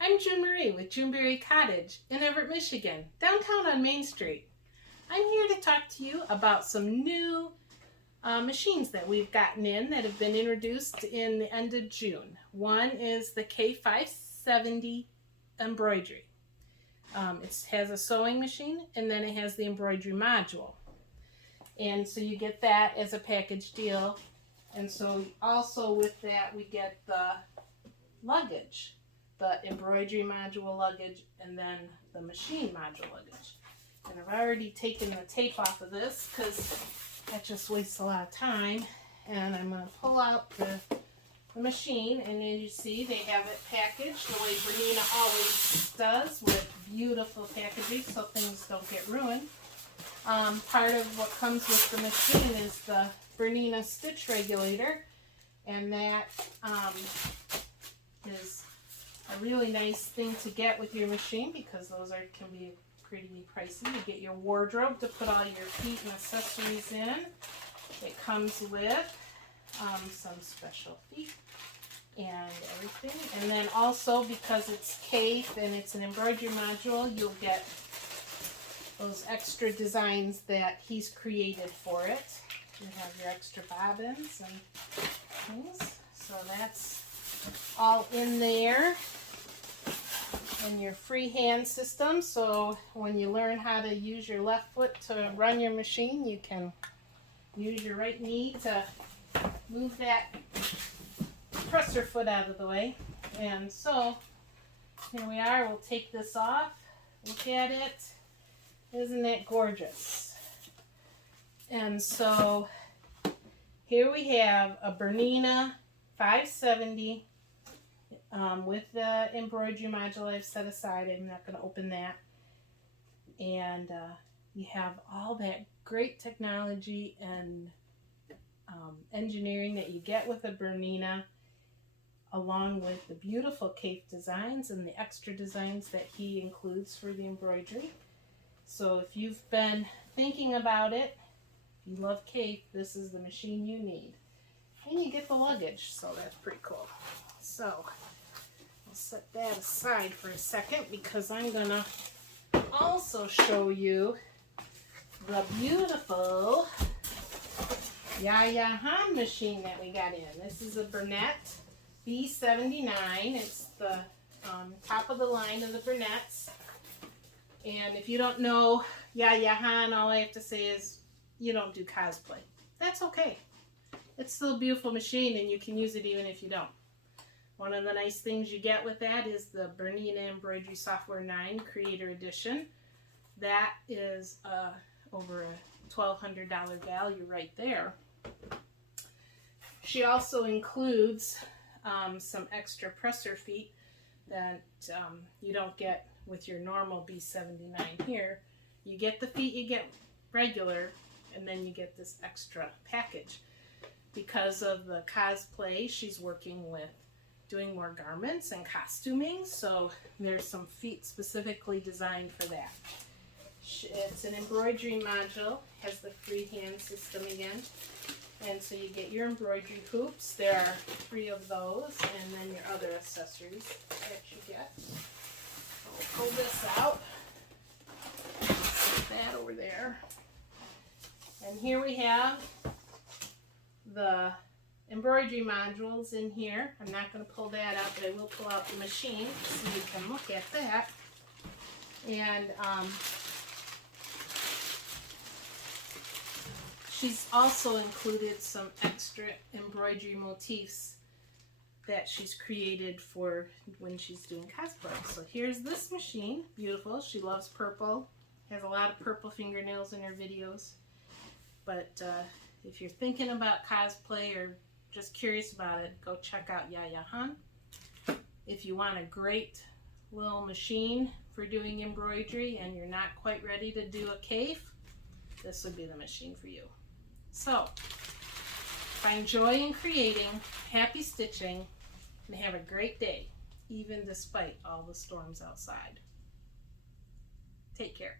I'm Juneberry with Juneberry Cottage in Everett, Michigan, downtown on Main Street. I'm here to talk to you about some new machines that we've gotten in that have been introduced in the end of June. One is the K570 embroidery. It has a sewing machine and then it has the embroidery module. And so you get that as a package deal. And so also with that we get the luggage, the embroidery module luggage, and then the machine module luggage. And I've already taken the tape off of this because that just wastes a lot of time. And I'm going to pull out the machine, and as you see, they have it packaged the way Bernina always does, with beautiful packaging so things don't get ruined. Part of what comes with the machine is the Bernina stitch regulator, and that is a really nice thing to get with your machine because those can be pretty pricey. You get your wardrobe to put all your feet and accessories in. It comes with some special feet and everything. And then also, because it's Kaffe and it's an embroidery module, you'll get those extra designs that he's created for it. You have your extra bobbins and things. So that's all in there. And your freehand system, so when you learn how to use your left foot to run your machine, you can use your right knee to move that presser foot out of the way. And so here we are. We'll take this off. Look at it. Isn't it gorgeous? And so here we have a Bernina 570 with the embroidery module I've set aside. I'm not going to open that. And you have all that great technology and engineering that you get with a Bernina, along with the beautiful Kaffe designs and the extra designs that he includes for the embroidery. So if you've been thinking about it, if you love Kaffe, this is the machine you need. And you get the luggage, so that's pretty cool. So I'll set that aside for a second because I'm going to also show you the beautiful YaYa hand machine that we got in. This is a Bernette B79. It's the top of the line of the Bernettes. And if you don't know YaYa, all I have to say is you don't do cosplay. That's okay. It's still a beautiful machine and you can use it even if you don't. One of the nice things you get with that is the Bernina Embroidery Software 9 Creator Edition. That is over a $1,200 value right there. She also includes some extra presser feet that you don't get with your normal B79 here. You get the feet you get regular, and then you get this extra package. Because of the cosplay, she's working with doing more garments and costuming, so there's some feet specifically designed for that. It's an embroidery module, has the freehand system again, and so you get your embroidery hoops. There are 3 of those, and then your other accessories that you get. I'll pull this out, put that over there, and here we have the embroidery modules in here. I'm not going to pull that out, but I will pull out the machine so you can look at that. And she's also included some extra embroidery motifs that she's created for when she's doing cosplay. So here's this machine, beautiful. She loves purple, has a lot of purple fingernails in her videos. But if you're thinking about cosplay or just curious about it, go check out YaYa. If you want a great little machine for doing embroidery and you're not quite ready to do a Kaffe, this would be the machine for you. So, find joy in creating, happy stitching, and have a great day, even despite all the storms outside. Take care.